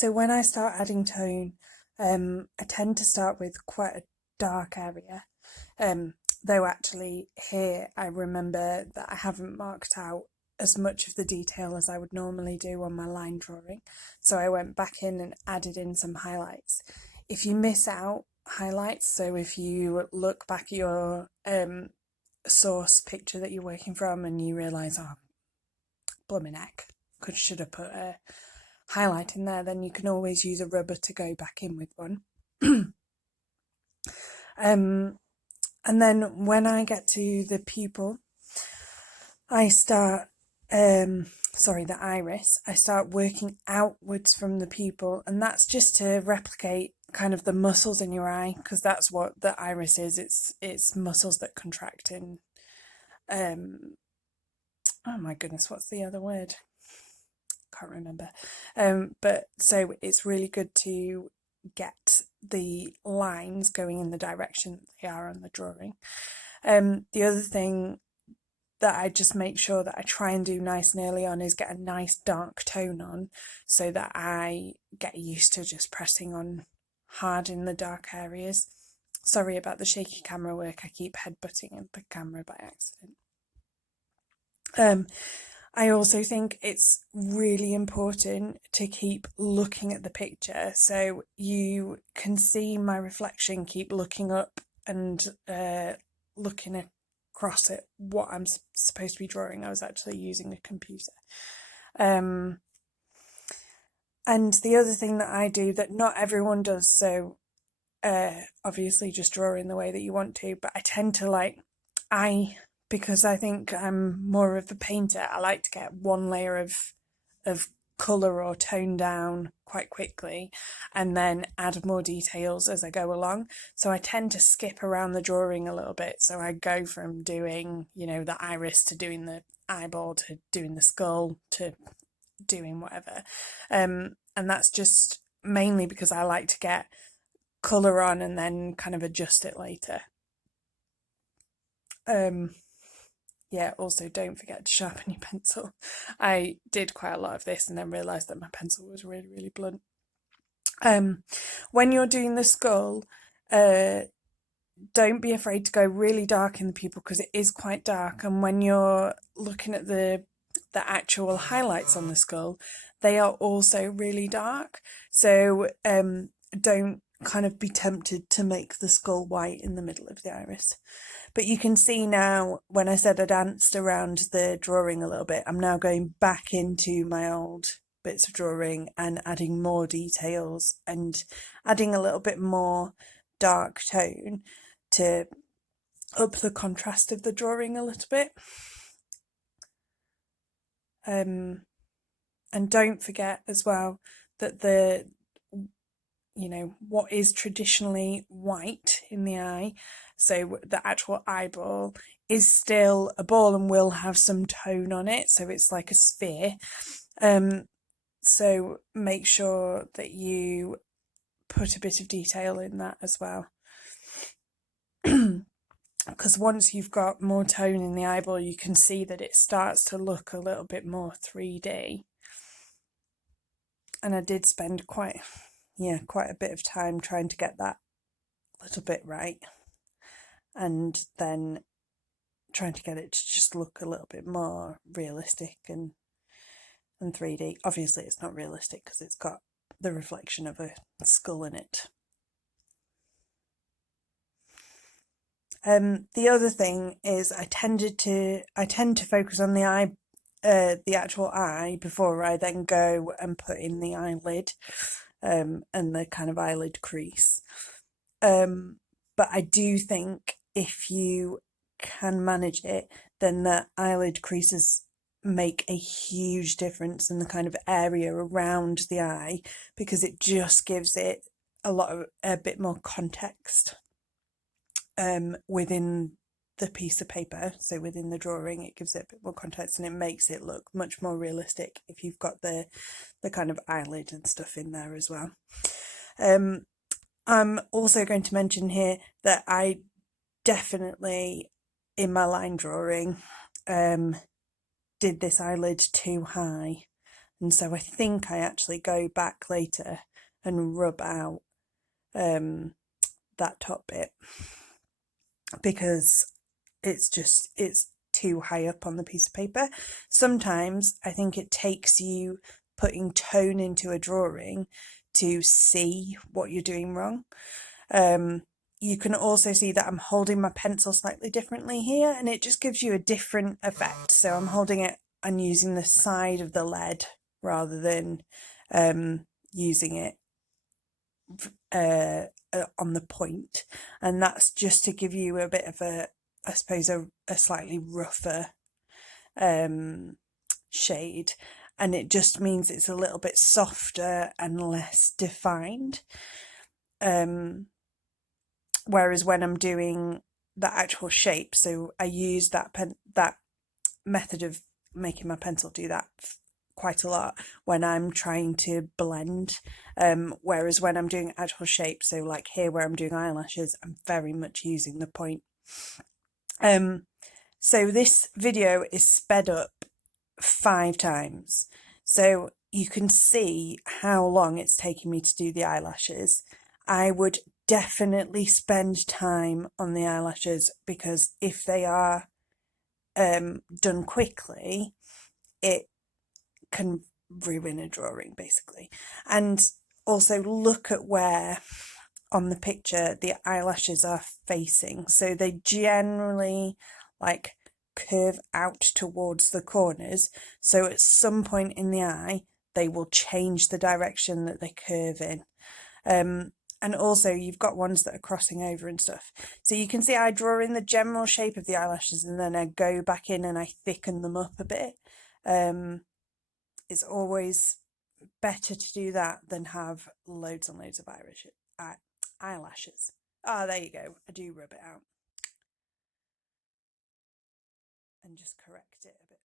So when I start adding tone, I tend to start with quite a dark area. Though actually here I remember that I haven't marked out as much of the detail as I would normally do on my line drawing. So I went back in and added in some highlights. If you miss out highlights, so if you look back at your source picture that you're working from and you realise, oh, blooming heck, should have put a highlight in there, then you can always use a rubber to go back in with one. And then when I get to the pupil, I start, the iris, I start working outwards from the pupil, and that's just to replicate kind of the muscles in your eye, because that's what the iris is. It's muscles that contract in, oh my goodness, what's the other word? Can't remember. But so it's really good to get the lines going in the direction that they are on the drawing. The other thing that I just make sure that I try and do nice and early on is get a nice dark tone on, so that I get used to just pressing on hard in the dark areas. Sorry about the shaky camera work, I keep headbutting in the camera by accident. I also think it's really important to keep looking at the picture, so you can see my reflection keep looking up and looking across at what I'm supposed to be drawing. I was actually using a computer. And the other thing that I do that not everyone does, so obviously just draw in the way that you want to, but I tend to because I think I'm more of a painter, I like to get one layer of colour or tone down quite quickly and then add more details as I go along. So I tend to skip around the drawing a little bit. So I go from doing, the iris to doing the eyeball to doing the skull to doing whatever. And that's just mainly because I like to get colour on and then kind of adjust it later. Also don't forget to sharpen your pencil. I did quite a lot of this and then realised that my pencil was really, really blunt. When you're doing the skull, don't be afraid to go really dark in the pupil, because it is quite dark, and when you're looking at the actual highlights on the skull, they are also really dark. So don't kind of be tempted to make the skull white in the middle of the iris. But you can see now, when I said I danced around the drawing a little bit, I'm now going back into my old bits of drawing and adding more details and adding a little bit more dark tone to up the contrast of the drawing a little bit. And don't forget as well that what is traditionally white in the eye, so the actual eyeball, is still a ball and will have some tone on it, so it's like a sphere. So make sure that you put a bit of detail in that as well. Because once you've got more tone in the eyeball, you can see that it starts to look a little bit more 3D. And I did spend quite a bit of time trying to get that little bit right, and then trying to get it to just look a little bit more realistic and 3D. Obviously it's not realistic because it's got the reflection of a skull in it. The other thing is I tend to focus on the eye, the actual eye, before I then go and put in the eyelid, and the kind of eyelid crease. But I do think if you can manage it, then the eyelid creases make a huge difference in the kind of area around the eye, because it just gives it a bit more context within the piece of paper. So within the drawing, it gives it a bit more context and it makes it look much more realistic if you've got the kind of eyelid and stuff in there as well. I'm also going to mention here that I definitely, in my line drawing, did this eyelid too high. And so I think I actually go back later and rub out that top bit, because it's too high up on the piece of paper. Sometimes I think it takes you putting tone into a drawing to see what you're doing wrong. You can also see that I'm holding my pencil slightly differently here, and it just gives you a different effect. So I'm holding it and using the side of the lead rather than using it on the point, and that's just to give you a bit of I suppose a slightly rougher shade, and it just means it's a little bit softer and less defined. Whereas when I'm doing the actual shape, so I use that method of making my pencil do that quite a lot when I'm trying to blend. Whereas when I'm doing actual shape, so like here where I'm doing eyelashes, I'm very much using the point. So this video is sped up 5 times. So you can see how long it's taking me to do the eyelashes. I would definitely spend time on the eyelashes, because if they are done quickly, it can ruin a drawing basically. And also look at where on the picture the eyelashes are facing. So they generally like curve out towards the corners. So at some point in the eye, they will change the direction that they curve in. And also you've got ones that are crossing over and stuff. So you can see I draw in the general shape of the eyelashes, and then I go back in and I thicken them up a bit. It's always better to do that than have loads and loads of eyelashes. Ah, there you go. I do rub it out and just correct it a bit.